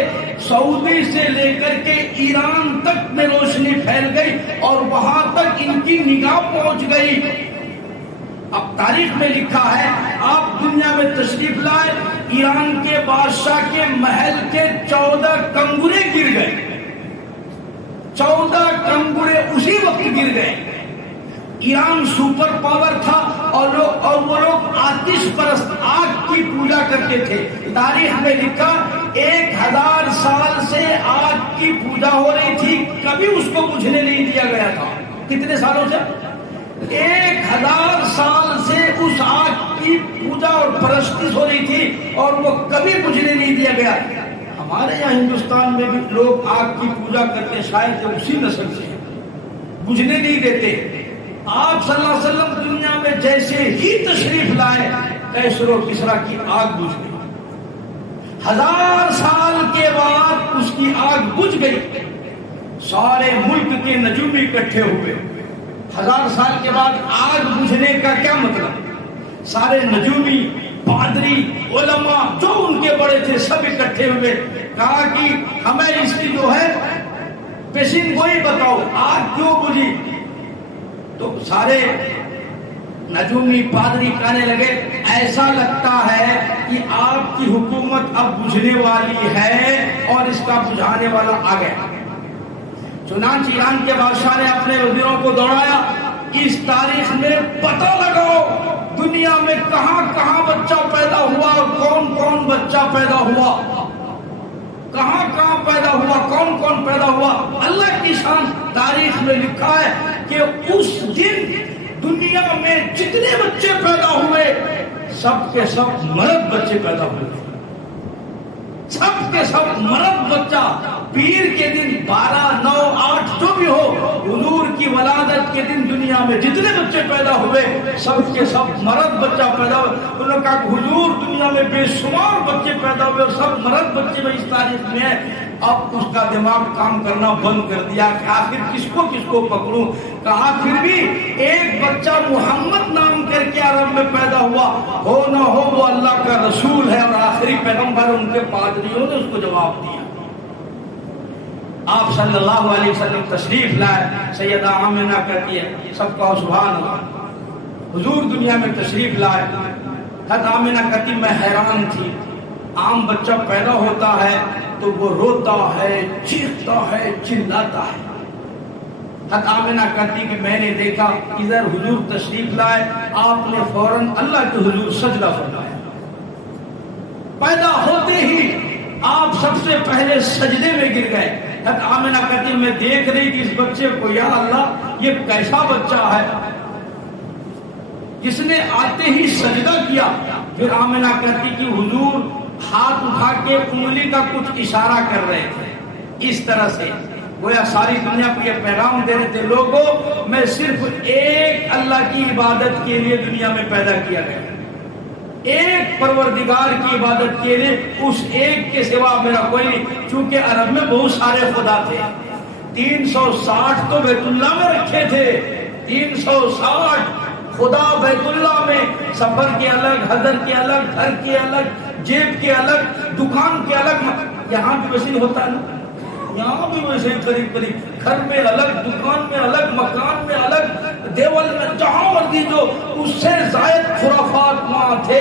سعودی سے لے کر کے ایران تک میں روشنی پھیل گئی اور وہاں تک ان کی نگاہ پہنچ گئی۔ اب تاریخ میں لکھا ہے آپ دنیا میں تشریف لائے، ایران کے بادشاہ کے محل کے 14 کنگرے گر گئے، 14 کنگرے اسی وقت گر گئے۔ ایران سپر پاور تھا اور وہ لوگ آتش پرست، آگ کی پوجا کرتے تھے۔ تاریخ میں لکھا 1000 سال سے آگ کی پوجا ہو رہی تھی، کبھی اس کو بجھنے نہیں دیا گیا تھا۔ کتنے سالوں سے؟ 1000 سال سے اس آگ کی پوجا اور پرستش ہو رہی تھی اور وہ کبھی بجھنے نہیں دیا گیا۔ ہمارے یہاں ہندوستان میں بھی لوگ آگ کی پوجا کرتے، شاید اسی نسل سے، بجھنے نہیں دیتے۔ آپ صلی اللہ علیہ وسلم دنیا میں جیسے ہی تشریف لائے قیصر و کسریٰ کی آگ بجھ گئی۔ 1000 سال کے بعد اس کی آگ بجھ گئی، سارے ملک کے نجومی اکٹھے ہوئے۔ 1000 سال کے بعد آگ بجھنے کا کیا مطلب؟ سارے نجومی، پادری، علماء جو ان کے بڑے تھے سب اکٹھے ہوئے، کہا کہ ہمیں اس کی جو ہے پیشین گوئی بتاؤ، آگ کیوں بجھی؟ تو سارے نجومی پادری کہنے لگے ایسا لگتا ہے کہ آپ کی حکومت اب بجھنے والی ہے اور اس کا بجھانے والا آ گیا۔ چنانچہ ایران کے بادشاہ نے اپنے وزیروں کو دوڑایا، اس تاریخ میں پتہ لگاؤ دنیا میں کہاں کہاں بچہ پیدا ہوا اور کون کون بچہ پیدا ہوا، کہاں کہاں پیدا ہوا، کون کون پیدا ہوا۔ اللہ کی شان، تاریخ میں لکھا ہے کہ اس دن دنیا میں جتنے بچے پیدا ہوئے سب کے سب مرد بچے پیدا ہوئے، سب کے سب مرد بچہ۔ پیر کے دن 12، 9، 8 جو بھی ہو، حضور کی ولادت کے دن دنیا میں جتنے بچے پیدا ہوئے سب کے سب مرد بچہ پیدا ہوئے۔ انہوں نے کہا کہ حضور دنیا میں بے شمار بچے پیدا ہوئے اور سب مرد بچے میں اس تاریخ میں ہیں۔ اب اس کا دماغ کام کرنا بند کر دیا کہ آخر کس کو پکڑوں۔ کہا پھر بھی ایک بچہ محمد نام کر کے عرب میں پیدا ہوا، ہو نہ ہو وہ اللہ کا رسول ہے اور آخری پیغمبر۔ ان کے پادریوں نے اس کو جواب دیا۔ آپ صلی اللہ علیہ وسلم تشریف لائے، سیدہ آمنہ کہتی ہے سب کہو سبحان اللہ، حضور دنیا میں تشریف لائے۔ حضرت آمنہ کہتی میں حیران تھی، عام بچہ پیدا ہوتا ہے تو وہ روتا ہے، چیختا ہے، چلاتا ہے۔ حضرت آمنہ کہتی کہ میں نے دیکھا ادھر حضور تشریف لائے، آپ نے فوراً اللہ کے حضور سجدہ فرمایا۔ پیدا ہوتے ہی آپ سب سے پہلے سجدے میں گر گئے۔ حضرت آمنہ کہتی میں دیکھ رہی کہ اس بچے کو، یا اللہ یہ کیسا بچہ ہے جس نے آتے ہی سجدہ کیا۔ پھر آمنہ کہتی کہ حضور ہاتھ اٹھا کے انگلی کا کچھ اشارہ کر رہے تھے، اس طرح سے گویا ساری دنیا کو یہ پیغام دے رہے تھے لوگوں میں صرف ایک اللہ کی عبادت کے لیے دنیا میں پیدا کیا گیا، ایک پروردگار کی عبادت کے لیے، اس ایک کے سوا میرا کوئی نہیں. چونکہ عرب میں بہت سارے خدا تھے، 360 تو بیت اللہ میں رکھے تھے، 360 خدا بیت اللہ میں. سفر کے الگ، حضر کے الگ، گھر کے الگ، جیب کے الگ، دکان کے الگ. یہاں بھی ویسے ہوتا ہے نا، یہاں بھی ویسے قریب قریب، گھر میں الگ، دکان میں الگ، مکان میں الگ، دیول میں، جہاں مرضی جو. اس سے زائد خرافات وہاں تھے.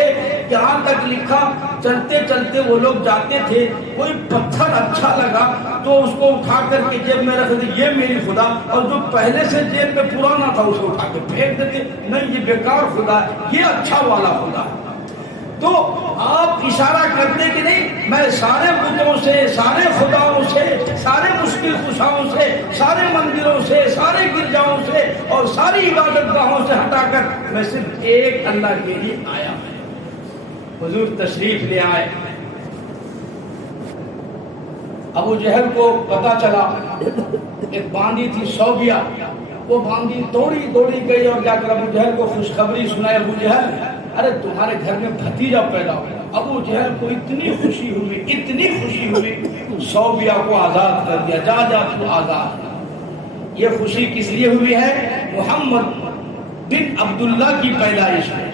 یہاں تک لکھا، چلتے چلتے وہ لوگ جاتے تھے، کوئی پتھر اچھا لگا تو اس کو اٹھا کر کے جیب میں رکھ دیتے، یہ میری خدا. اور جو پہلے سے جیب میں پرانا تھا اس کو اٹھا کے پھینک دیتے، نہیں یہ بیکار خدا ہے، یہ اچھا والا خدا ہے. تو آپ اشارہ کرتے کہ نہیں، میں سارے بتوں سے، سارے خداؤں سے، سارے مشکل کشاؤں سے، سارے مندروں سے، سارے گرجاؤں سے اور ساری عبادت گاہوں سے ہٹا کر میں صرف ایک اللہ کے لیے آیا. حضور تشریف لے آئے. ابو جہل کو پتا چلا ایک باندی تھی صوبیہ، وہ باندی دوڑی گئی اور جا کر ابو جہل کو خوشخبری سنائے. ابو جہل، ارے تمہارے گھر میں بھتیجا پیدا ہوا. ابو جہل کو اتنی خوشی ہوئی، صوبیہ کو آزاد کر دیا، جا تو آزاد. یہ خوشی کس لیے ہوئی ہے؟ محمد بن عبداللہ کی پیدائش میں.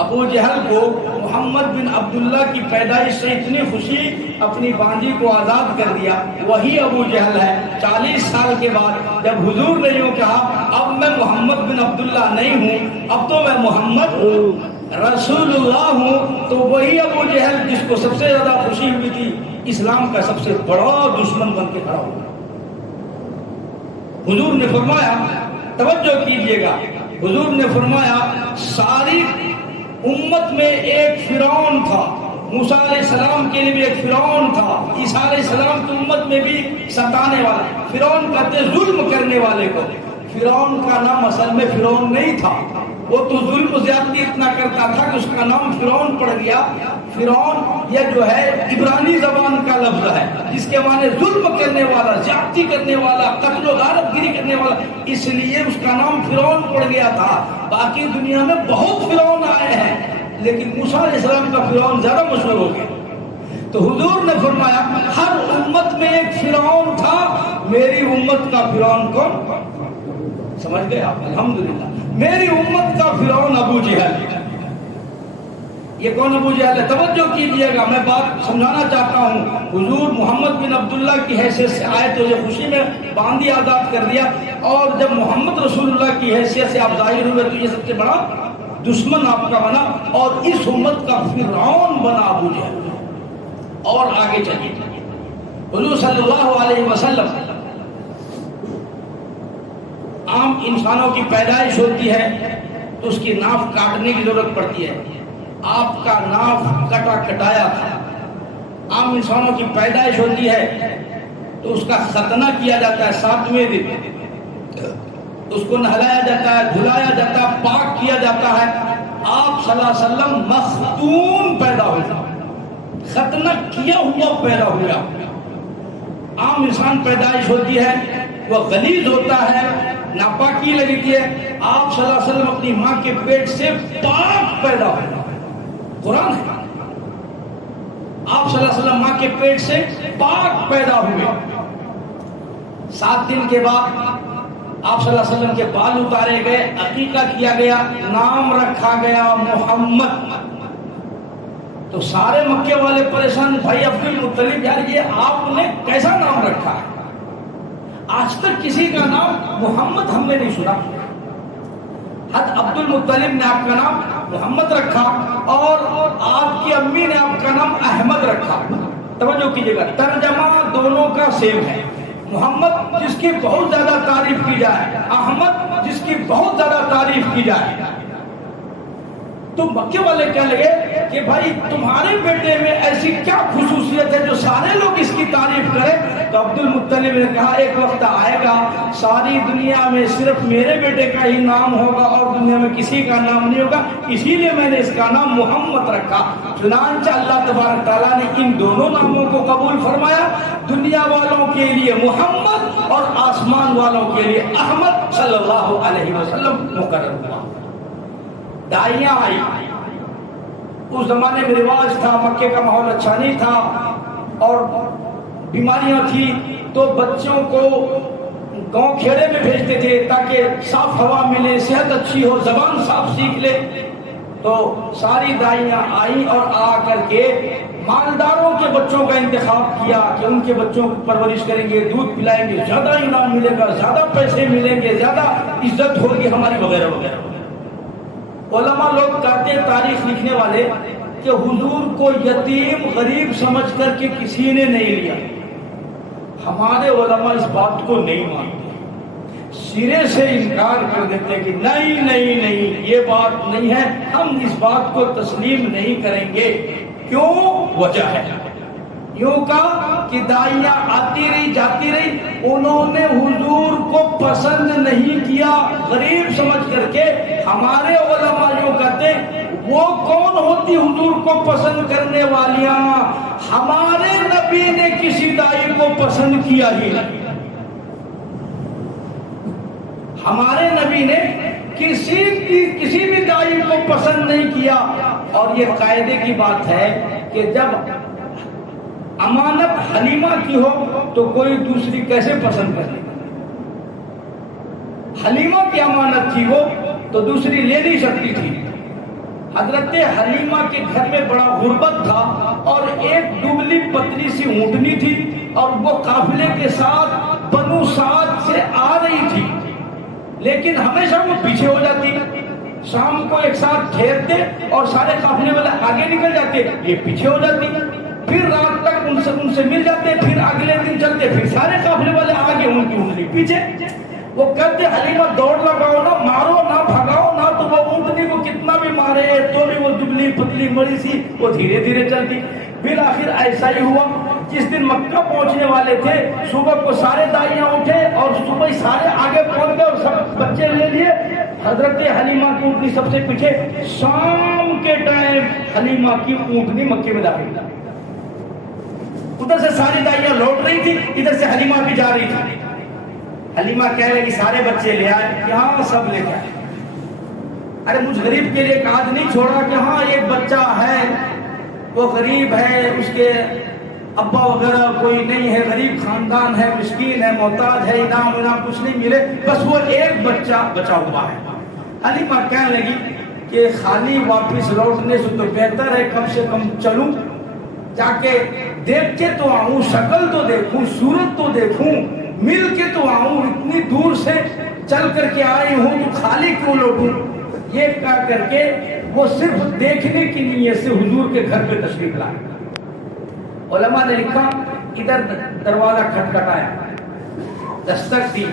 ابو جہل کو محمد بن عبداللہ کی پیدائش سے اتنی خوشی، اپنی باندی کو آزاد کر دیا. وہی ابو جہل ہے 40 سال کے بعد جب حضور نے یوں کہا اب میں محمد بن عبداللہ نہیں ہوں، اب تو میں محمد رسول اللہ ہوں، تو وہی ابو جہل جس کو سب سے زیادہ خوشی ہوئی تھی، اسلام کا سب سے بڑا دشمن بن کے کھڑا ہوا. حضور نے فرمایا، توجہ کیجئے گا، حضور نے فرمایا ساری امت میں ایک فرعون تھا. موسیٰ علیہ السلام کے لیے بھی ایک فرعون تھا، عیسیٰ علیہ السلام کی امت میں بھی ستانے والا. فرعون کہتے ہیں ظلم کرنے والے کو. فرعون کا نام اصل میں فرعون نہیں تھا، وہ تو ظلم زیادتی اتنا کرتا تھا کہ اس کا نام فرعون پڑ گیا. فرعون یہ جو ہے عبرانی زبان کا لفظ ہے جس کے معنی ظلم کرنے والا، زیادتی کرنے والا، قتل و غارت گیری کرنے والا، اس لیے اس کا نام فرعون پڑ گیا تھا. باقی دنیا میں بہت فرعون آئے ہیں لیکن موسیٰ علیہ السلام کا فرعون زیادہ مشہور ہو گیا. تو حضور نے فرمایا ہر امت میں ایک فرعون تھا، میری امت کا فرعون کون؟ سمجھ گئے آپ؟ الحمدللہ میری امت کا فرعون ابو جہل. یہ کون ابو جہل ہے؟ توجہ کیجئے گا، میں بات سمجھانا چاہتا ہوں. حضور محمد بن عبداللہ کی حیثیت سے آئے تو یہ خوشی میں باندی آزاد کر دیا، اور جب محمد رسول اللہ کی حیثیت سے آپ ظاہر ہوئے تو یہ سب سے بڑا دشمن آپ کا بنا اور اس امت کا فرعون بنا ابو جہل. اور آگے چلیے، حضور صلی اللہ علیہ وسلم، عام انسانوں کی پیدائش ہوتی ہے تو اس کی ناف کاٹنے کی ضرورت پڑتی ہے. آپ کا ناف کٹا کٹایا تھا. عام انسانوں کی پیدائش ہوتی ہے تو اس کا ختنہ کیا جاتا ہے 7ویں دن، اس کو نہلایا جاتا ہے، دھلایا جاتا ہے، پاک کیا جاتا ہے. آپ صلی اللہ علیہ وسلم مختون پیدا ہوئے، ختنہ کیا ہوا پیدا ہوا. عام انسان پیدائش ہوتی ہے وہ غلیظ ہوتا ہے، ناپاکی لگتی ہے. آپ صلی اللہ علیہ وسلم اپنی ماں کے پیٹ سے پاک پیدا ہوئے. قرآن ہے، آپ صلی اللہ علیہ وسلم ماں کے پیٹ سے پاک پیدا ہوئے. 7 دن کے بعد آپ صلی اللہ علیہ وسلم کے بال اتارے گئے، عقیقہ کیا گیا، نام رکھا گیا محمد. تو سارے مکے والے پریشان، بھائی عبد المطلب یار یہ آپ نے کیسا نام رکھا ہے؟ آج تک کسی کا نام محمد ہم نے نہیں سنا. حضرت عبد المطلب نے آپ کا نام محمد رکھا اور آپ کی امی نے آپ کا نام احمد رکھا. توجہ کیجئے گا، ترجمہ دونوں کا سیم ہے. محمد جس کی بہت زیادہ تعریف کی جائے، احمد جس کی بہت زیادہ تعریف کی جائے. تو مکے والے کیا لگے کہ بھائی تمہارے بیٹے میں ایسی کیا خصوصیت ہے جو سارے لوگ اس کی تعریف کریں؟ تو عبد المطلب نے کہا ایک وقت آئے گا ساری دنیا میں صرف میرے بیٹے کا ہی نام ہوگا اور دنیا میں کسی کا نام نہیں ہوگا، اسی لیے میں نے اس کا نام محمد رکھا. چنانچہ اللہ تبارک تعالیٰ نے ان دونوں ناموں کو قبول فرمایا، دنیا والوں کے لیے محمد اور آسمان والوں کے لیے احمد صلی اللہ علیہ وسلم مقرر ہوا. داعیاں آئی، اس زمانے میں رواج تھا، مکے کا ماحول اچھا نہیں تھا اور بیماریاں تھی، تو بچوں کو گاؤں کھیڑے میں بھیجتے تھے تاکہ صاف ہوا ملے، صحت اچھی ہو، زبان صاف سیکھ لے۔ تو ساری دائیاں آئیں اور آ کر کے مالداروں کے بچوں کا انتخاب کیا کہ ان کے بچوں کو پرورش کریں گے، دودھ پلائیں گے، زیادہ انعام ملے گا، زیادہ پیسے ملیں گے، زیادہ عزت ہوگی ہماری، وغیرہ وغیرہ۔ علماء لوگ کہتے ہیں، تاریخ لکھنے والے، کہ حضور کو یتیم غریب سمجھ کر کے کسی نے نہیں لیا۔ ہمارے علماء اس بات کو نہیں مانتے، سرے سے انکار کر دیتے کہ نہیں نہیں نہیں، یہ بات نہیں ہے، ہم اس بات کو تسلیم نہیں کریں گے۔ کیوں؟ وجہ ہے، یوں کہا کہ داعیاں آتی رہی جاتی رہی، انہوں نے حضور کو پسند نہیں کیا غریب سمجھ کر کے۔ ہمارے علماء یوں کہتے، وہ کون ہوتی حضور کو پسند کرنے والیاں؟ ہمارے نبی نے کسی دائی کو پسند کیا ہی نہیں، ہمارے نبی نے کسی بھی دائی کو پسند نہیں کیا۔ اور یہ قاعدے کی بات ہے کہ جب امانت حلیمہ کی ہو تو کوئی دوسری کیسے پسند کرے؟ حلیمہ کی امانت تھی وہ تو دوسری لے نہیں سکتی تھی۔ حضرت حلیمہ کے گھر میں بڑا غربت تھا اور ایک دبلی پتلی سی اونٹنی تھی اور وہ قافلے کے ساتھ بنو سعد سے آ رہی تھی، لیکن ہمیشہ وہ پیچھے ہو جاتی۔ شام کو ایک ساتھ ٹھہرتے اور سارے قافلے والے آگے نکل جاتے، یہ پیچھے ہو جاتی، پھر رات تک ان سے مل جاتے، پھر اگلے دن چلتے، پھر سارے قافلے والے آگے، ان کی اونٹنی پیچھے۔ وہ کہتے حلیمہ دوڑ لگاؤ نہ، مارو نہ بھگاؤ نہ، تو وہ اونٹنی کو کتنا بھی مارے تو بھی وہ دبلی پتلی مڑی سی وہ دھیرے دھیرے چلتی۔ بالآخر ایسا ہی ہوا، جس دن مکہ پہنچنے والے تھے، صبح کو سارے داعیاں اٹھے اور صبح ہی سارے آگے پہنچ گئے اور سب بچے لے لیے، حضرت حلیمہ کی اونٹنی سب سے پیچھے۔ شام کے ٹائم حلیمہ کی اونٹنی مکے میں داخل، ادھر سے ساری داعیاں لوٹ رہی تھی، ادھر سے حلیمہ بھی جا رہی تھی۔ حلیمہ کہہ رہے کہ سارے بچے لے آئے، کہ ہاں سب لے کے آئے۔ ارے مجھ غریب کے لیے ایک آج نہیں چھوڑا کہ ہاں ایک بچہ ہے وہ غریب ہے، اس کے ابا وغیرہ کوئی نہیں ہے، غریب خاندان ہے، مسکین ہے، محتاج ہے، انعام کچھ نہیں ملے، بس وہ ایک بچہ بچا ہوا ہے۔ حلیمہ کہنے لگی کہ خالی واپس لوٹنے سے تو بہتر ہے کم سے کم چلوں، جا کے دیکھ کے تو آؤں، شکل تو دیکھوں، صورت تو دیکھوں، مل کے تو آؤں، اتنی دور سے چل کر کے آئی ہوں تو خالی کیوں لوٹوں؟ یہ کہہ کر کے وہ صرف دیکھنے کی نیت سے حضور کے گھر پہ تشریف لائے۔ علماء نے لکھا، ادھر دروازہ کھٹکھٹایا، دستک دی،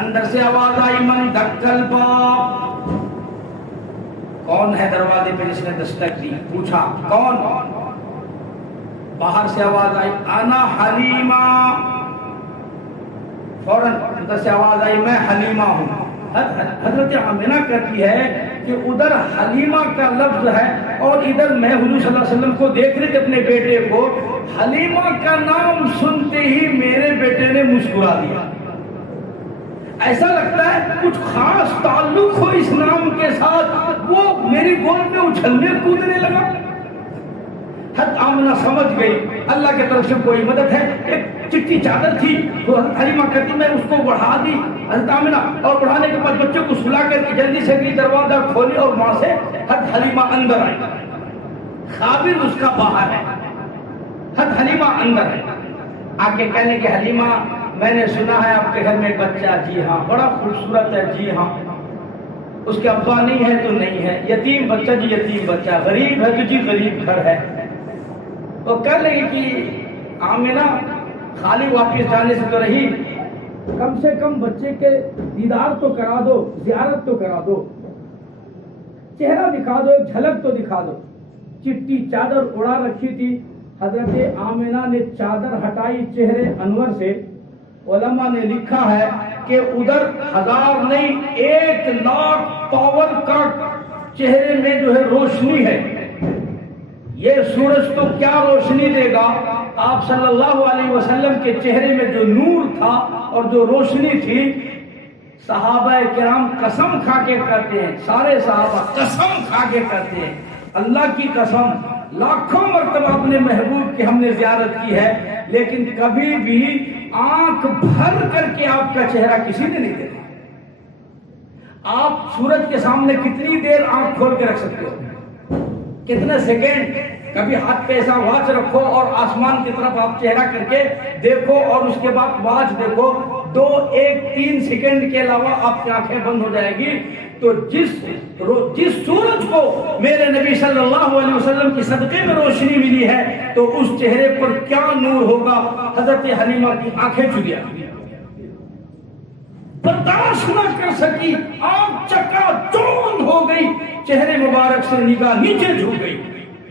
اندر سے آواز آئی، من دکل باب، کون ہے دروازے پہ جس نے دستک دی؟ پوچھا کون؟ باہر سے آواز آئی، انا حلیمہ، فوراً ادھر سے آواز آئی، میں حلیمہ ہوں۔ حضرت آمنہ کہتی ہے کہ ادھر حلیمہ کا لفظ ہے اور ادھر میں حضور صلی اللہ علیہ وسلم کو دیکھ رہے تھے اپنے بیٹے کو، حلیمہ کا نام سنتے ہی میرے بیٹے نے مسکرا دیا۔ ایسا لگتا ہے کچھ خاص تعلق ہو اس نام کے ساتھ، وہ میری گود میں اچھلنے کودنے لگا۔ حضرت آمنہ سمجھ گئی اللہ کی طرف سے کوئی مدد ہے۔ ایک چٹی چادر تھی، وہ حلیمہ کہتی میں اس کو بڑھا دی حضرت آمنہ، اور بڑھانے کے بعد بچے کو سلا کر کے جلدی سے گئی، دروازہ کھولی اور وہاں سے حضرت حلیمہ اندر آئی، خابر اس کا باہر ہے، حضرت حلیمہ اندر ہے۔ آگے کہنے کہ حلیمہ میں نے سنا ہے آپ کے گھر میں ایک بچہ، جی ہاں بڑا خوبصورت ہے، جی ہاں، اس کے ابا نہیں ہے تو نہیں ہے، یتیم بچہ، جی یتیم بچہ، غریب ہے تو جی غریب گھر ہے۔ وہ کہہ لگی کہ آمنہ خالی واپس جانے سے تو رہی، کم سے کم بچے کے دیدار تو کرا دو، زیارت تو کرا دو، چہرہ دکھا دو، ایک جھلک تو دکھا دو۔ چٹی چادر اڑا رکھی تھی، حضرت آمنہ نے چادر ہٹائی چہرے انور سے۔ علماء نے لکھا ہے کہ ادھر 1000 نہیں 1,00,000 پاور کا چہرے میں جو ہے روشنی ہے۔ یہ سورج تو کیا روشنی دے گا، آپ صلی اللہ علیہ وسلم کے چہرے میں جو نور تھا اور جو روشنی تھی، صحابہ کرام قسم کھا کے کہتے ہیں، سارے صحابہ قسم کھا کے کہتے ہیں، اللہ کی قسم لاکھوں مرتبہ اپنے محبوب کی ہم نے زیارت کی ہے، لیکن کبھی بھی آنکھ بھر کر کے آپ کا چہرہ کسی نے نہیں دیکھا۔ آپ سورج کے سامنے کتنی دیر آنکھ کھول کے رکھ سکتے ہو؟ کتنے سیکنڈ؟ کبھی ہاتھ پہ ایسا واچ رکھو اور آسمان کی طرف آپ چہرہ کر کے دیکھو اور اس کے بعد واچ دیکھو، 2 1 3 سیکنڈ کے علاوہ آپ کی آنکھیں بند ہو جائے گی۔ تو جس سورج کو میرے نبی صلی اللہ علیہ وسلم کی صدقے میں روشنی ملی ہے، تو اس چہرے پر کیا نور ہوگا۔ حضرت حلیمہ کی آنکھیں چڑیا برداشت نہ کر سکی، آنکھ چکا چون ہو گئی، چہرے مبارک سے نگاہ نیچے جھک گئی۔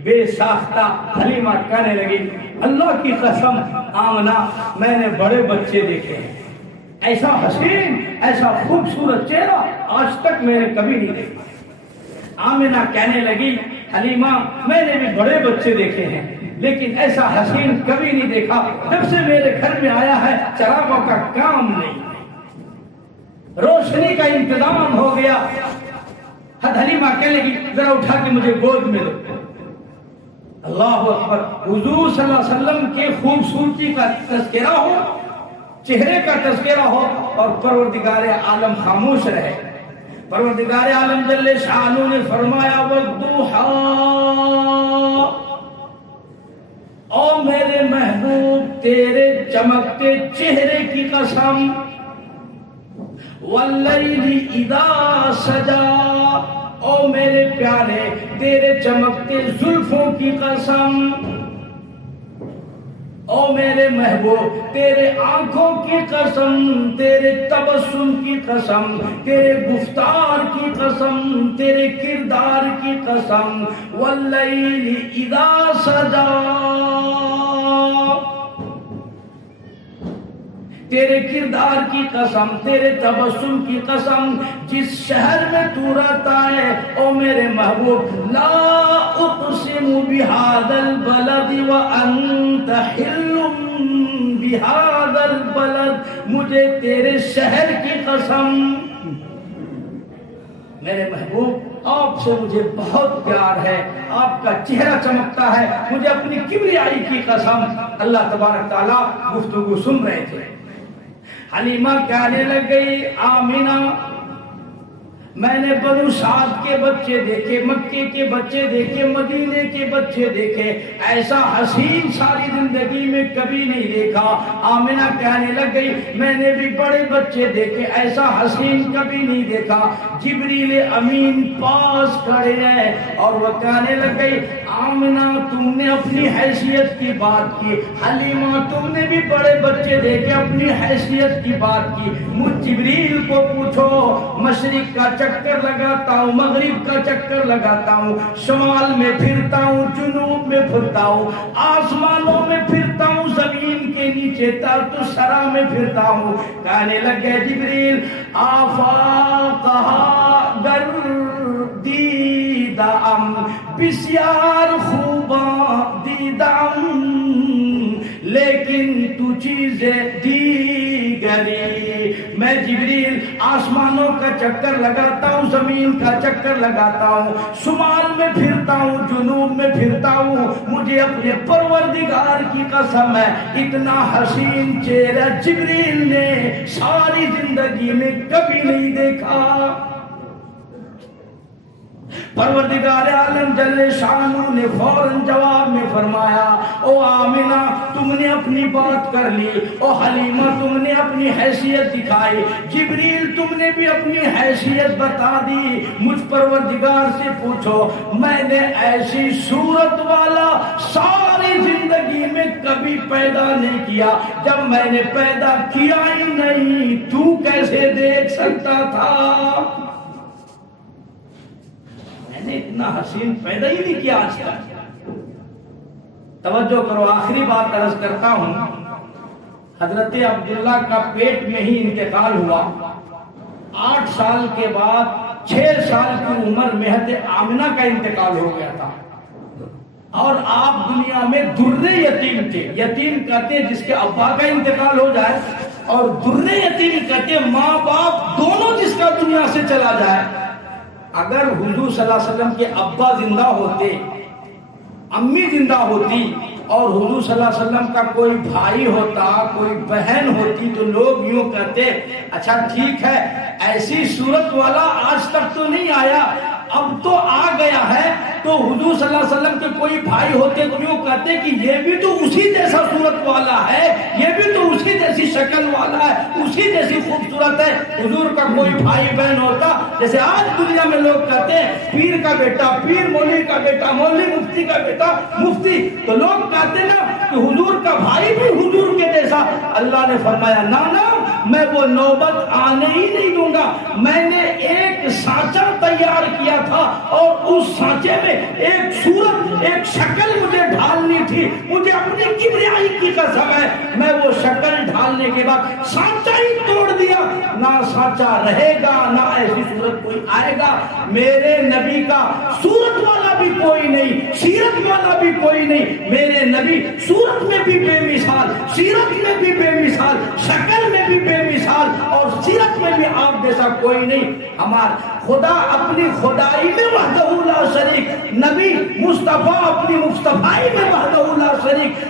بے ساختہ حلیمہ کہنے لگی، اللہ کی قسم آمنہ، میں نے بڑے بچے دیکھے ہیں، ایسا حسین ایسا خوبصورت چہرہ آج تک میں نے کبھی نہیں دیکھا۔ آمنہ کہنے لگی، حلیمہ میں نے بھی بڑے بچے دیکھے ہیں، لیکن ایسا حسین کبھی نہیں دیکھا۔ جب سے میرے گھر میں آیا ہے چراغوں کا کام نہیں، روشنی کا انتظام ہو گیا۔ حلیمہ کہنے لگی، ذرا اٹھا کے مجھے گود میں لو۔ اللہ اکبر، حضور صلی اللہ علیہ وسلم کے خوبصورتی کا تذکرہ ہو، چہرے کا تذکرہ ہو، اور پروردگار عالم خاموش رہے۔ پروردگار عالم جل شانہ نے فرمایا، والضحیٰ، او میرے محبوب تیرے چمکتے چہرے کی قسم، واللیل اذا سجا، او میرے پیارے تیرے چمکتے زلفوں کی قسم، او میرے محبوب تیرے آنکھوں کی قسم، تیرے تبسم کی قسم، تیرے گفتار کی قسم، تیرے کردار کی قسم، واللیل اذا سجا، تیرے کردار کی قسم، تیرے تبسم کی قسم، جس شہر میں تو رہتا ہے او میرے محبوب، لا اقسم بہذا البلد وانت حل بہذا البلد، مجھے تیرے شہر کی قسم، میرے محبوب آپ سے مجھے بہت پیار ہے، آپ کا چہرہ چمکتا ہے، مجھے اپنی کبریائی کی قسم۔ اللہ تبارک تعالیٰ گفتگو سن رہے تھے۔ حلیمہ کہنے لگ گئی، آمنہ میں نے بنو سعد کے بچے دیکھے، مکے کے بچے دیکھے، مدینے کے بچے دیکھے، ایسا حسین ساری زندگی میں کبھی نہیں دیکھا۔ آمنہ کہنے لگ گئی، میں نے بھی بڑے بچے دیکھے، ایسا حسین کبھی نہیں دیکھا۔ جبریل امین پاس کھڑے ہیں اور وہ کہنے لگ گئی، آمنہ تم نے اپنی حیثیت کی بات کی، حلیمہ تم نے بھی بڑے بچے دیکھے، اپنی حیثیت کی بات کی، مجھ جبریل کو پوچھو، مشرق کا چکر لگاتا ہوں، مغرب کا چکر لگاتا ہوں، شمال میں پھرتا ہوں، جنوب میں پھرتا ہوں، آسمانوں میں پھرتا ہوں، زمین کے نیچے تحت ثری میں پھرتا ہوں۔ کہنے لگے جبریل، آفاقہا گر دیدام، بسیار خوباں دیدام، لیکن تو چیزیں دیگری، میں جبریل آسمانوں کا چکر لگاتا ہوں، زمین کا چکر لگاتا ہوں، شمال میں پھرتا ہوں، جنوب میں پھرتا ہوں، مجھے اپنے پروردگار کی قسم ہے اتنا حسین چہرہ جبریل نے ساری زندگی میں کبھی نہیں دیکھا۔ پروردگار عالم جل شانہ نے فوراً جواب میں فرمایا، او آمنہ تم نے اپنی بات کر لی، او حلیمہ تم نے اپنی حیثیت دکھائی، جبریل تم نے بھی اپنی حیثیت بتا دی، مجھ پروردگار سے پوچھو، میں نے ایسی صورت والا ساری زندگی میں کبھی پیدا نہیں کیا، جب میں نے پیدا کیا ہی نہیں تو کیسے دیکھ سکتا تھا؟ اتنا حسین پیدا ہی نہیں کیا آج تک۔ توجہ کرو، آخری بات عرض کرتا ہوں، حضرت عبداللہ کا پیٹ میں ہی انتقال ہوا، 8 سال کے بعد 6 سال کی عمر میں حضرت آمنہ کا انتقال ہو گیا تھا، اور آپ دنیا میں در یتیم تھے۔ یتیم کہتے ہیں جس کے ابا کا انتقال ہو جائے، اور در یتیم کہتے ہیں ماں باپ دونوں جس کا دنیا سے چلا جائے۔ اگر حضور صلی اللہ علیہ وسلم کے ابا زندہ ہوتے، امی زندہ ہوتی اور حضور صلی اللہ علیہ وسلم کا کوئی بھائی ہوتا، کوئی بہن ہوتی، تو لوگ یوں کہتے اچھا ٹھیک ہے ایسی صورت والا آج تک تو نہیں آیا، اب تو آ گیا ہے، تو حضور صلی اللہ علیہ وسلم کے کوئی بھائی ہوتے تو یوں کہتے کہ یہ بھی تو اسی جیسا صورت والا ہے، یہ بھی تو اسی جیسی شکل والا ہے، اسی جیسی خوبصورت ہے۔ حضور کا کوئی بھائی بہن ہوتا، جیسے آج دنیا میں لوگ کہتے ہیں پیر کا بیٹا پیر، مولوی کا بیٹا مولوی، مفتی کا بیٹا مفتی، تو لوگ کہتے نا کہ حضور کا بھائی بھی حضور کے جیسا۔ اللہ نے فرمایا نہ میں وہ نوبت آنے ہی نہیں دوں گا، میں نے ایک سانچہ تیار کیا تھا اور اس سانچے میں ایک صورت ایک شکل مجھے ڈھالنی تھی، مجھے اپنی کبریائی کی قسم ہے، میں وہ شکل ڈھالنے کے بعد سانچہ ہی توڑ دیا، نہ سانچہ رہے گا نہ ایسی صورت کوئی آئے گا۔ میرے نبی کا صورت والا بھی کوئی نہیں، سیرت والا بھی کوئی نہیں، میرے نبی صورت میں بھی بے مثال، سیرت میں بھی بے مثال، شکل میں بھی بے مثال، اور سیرت میں بھی آپ جیسا کوئی نہیں۔ ہمارا خدا اپنی خدائی میں وحدہ لا شریک، نبی مصطفیٰ اپنی مصطفائی میں وحدہ لا شریک،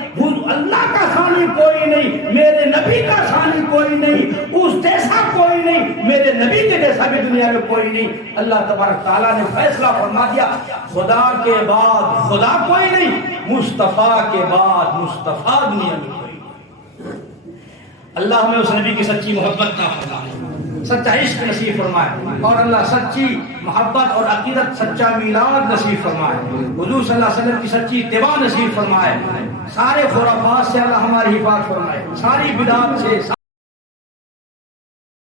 اللہ کا ثانی کوئی نہیں، میرے نبی کا ثانی کوئی نہیں، اس جیسا کوئی نہیں، میرے نبی کے جیسا بھی دنیا میں کوئی نہیں۔ اللہ تبارک تعالیٰ نے فیصلہ فرما دیا خدا کے بعد خدا کوئی نہیں، مصطفیٰ کے بعد مصطفیٰ دنیا میں کوئی نہیں۔ اللہ ہمیں اس نبی کی سچی محبت کا فرمائے، سچا عشق نصیب فرمائے، اور اللہ سچی محبت اور عقیدت، سچا میلاد نصیب فرمائے، حضور صلی اللہ علیہ وسلم کی سچی اتباع نصیب فرمائے، سارے خرافات سے اللہ ہماری حفاظت فرمائے، ساری بدعات سے